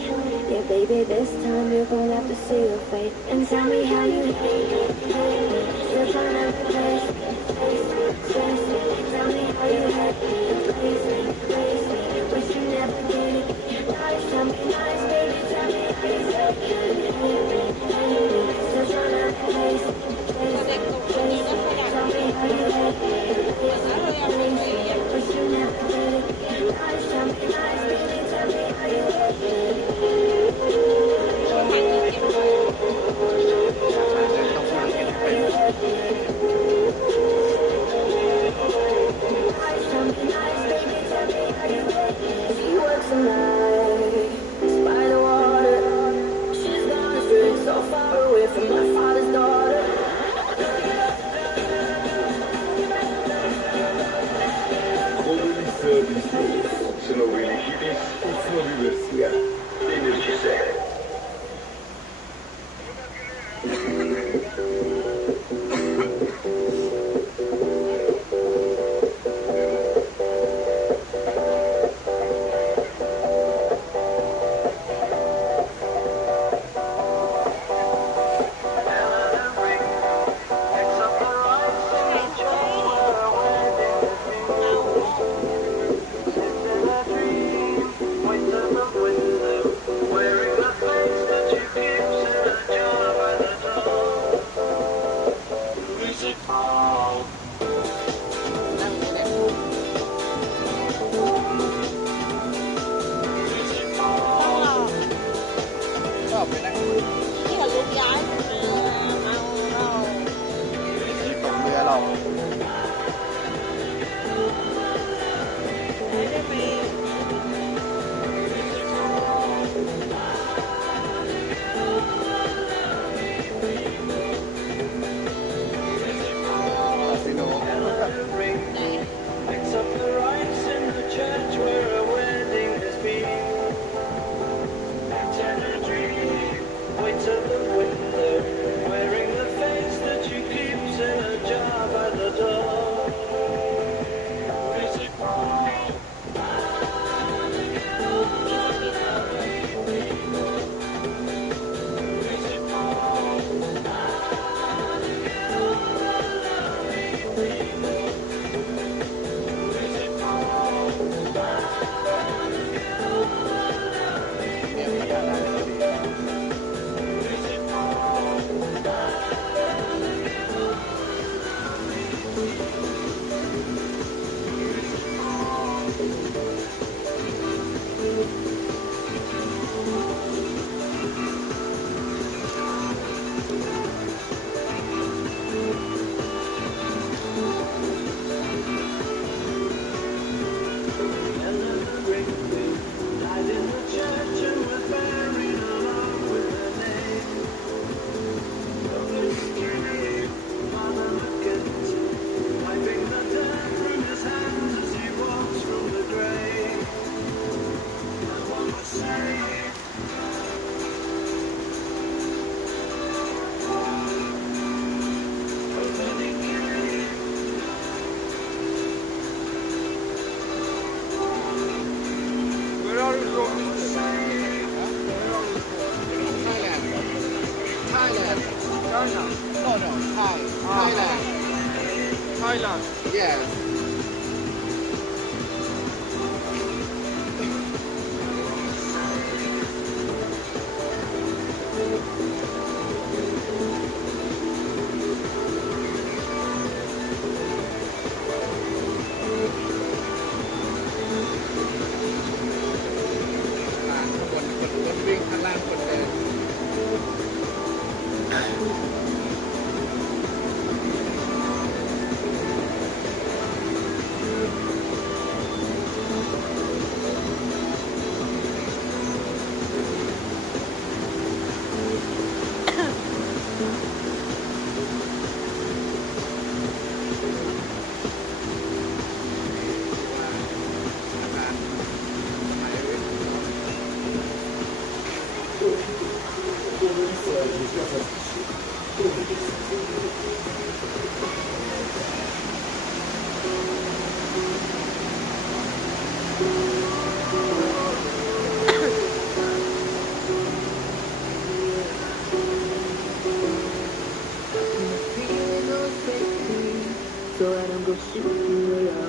Yeah, baby, this time you're gonna have to see your fate and tell me how you hate it. Still trying to replace it. Tell me how you hate it. Wish you never did it. Nice, tell me nice, baby, tell me how you hate it. Still trying to replace it. Tell me how you hate it. Wish you never did it. Nice, tell me nice, baby, tell me how you hate it. She works a night by the water. She's gone astray, so far away from my father's daughter. Colonizer bizdeyiz. Sınavı ilişkiniz, sınavı versiya. Denircisi. Thailand. Yes. คนวิ่งข้างล่างคนเดิน เ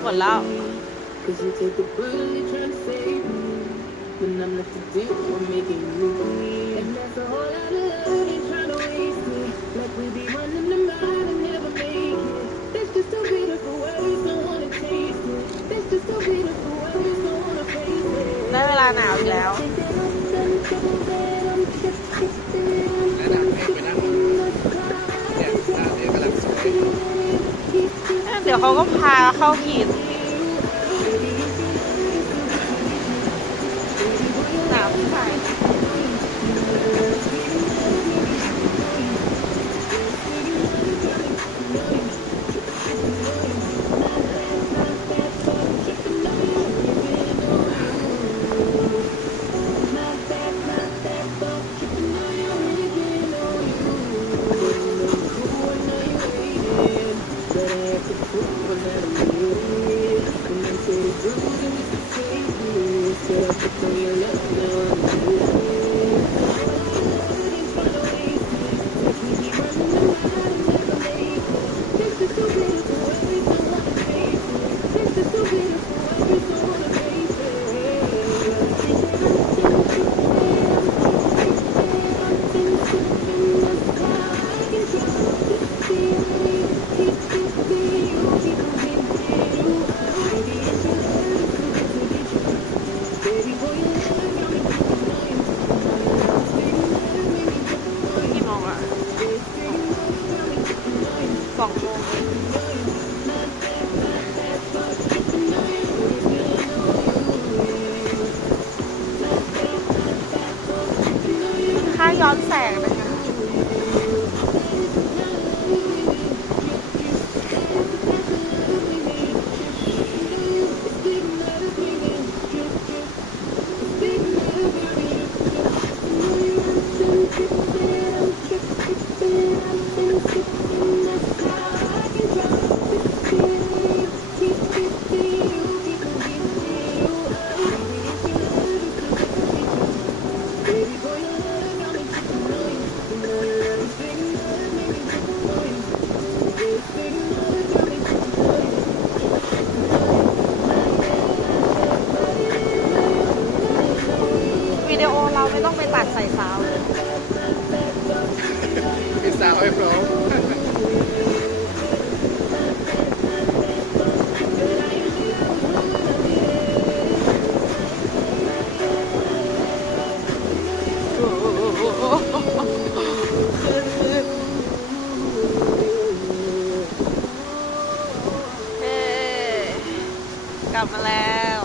หมดแล้ว Cause you take the bullet trying to save me. When I'm left to do, I'm making you bleed. And that's a whole lot of love they trying to waste me. Like we be running them out and never make it. That's just so beautiful, words don't wanna taste it. That's just so beautiful, words don't wanna face it. ได้เวลาหนาวอีกแล้ว และดักเมฆไปนั่งเนี่ยดาวนี้กำลังสวย เดี๋ยวเขาก็พาเข้าขีดหนาวที่ไหนกี่โมงอะ2 โมงค่าย้อนแสงนะคะ วิดีโอเราไม่ต้องไปตัดใส่ซาวด์เลย มีสาวให้พร้อม เฮ้กลับมาแล้ว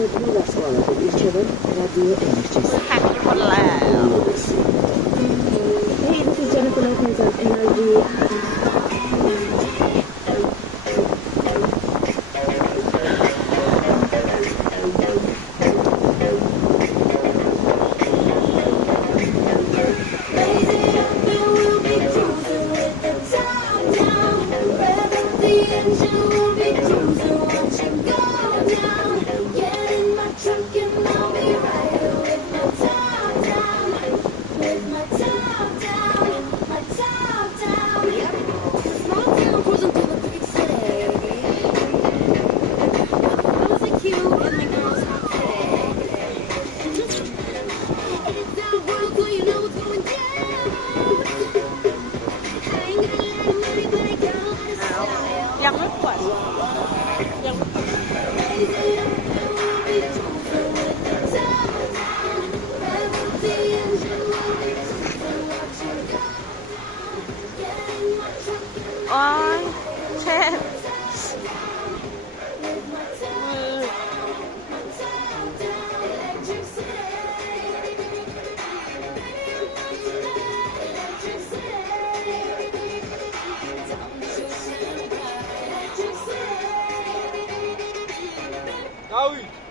Seconda scuola per ricevere Radio Energies. แข่งทุกคนแล้ว Hey, this is Jennifer Lopez of NRG.โอ้ยเช็ดมือ David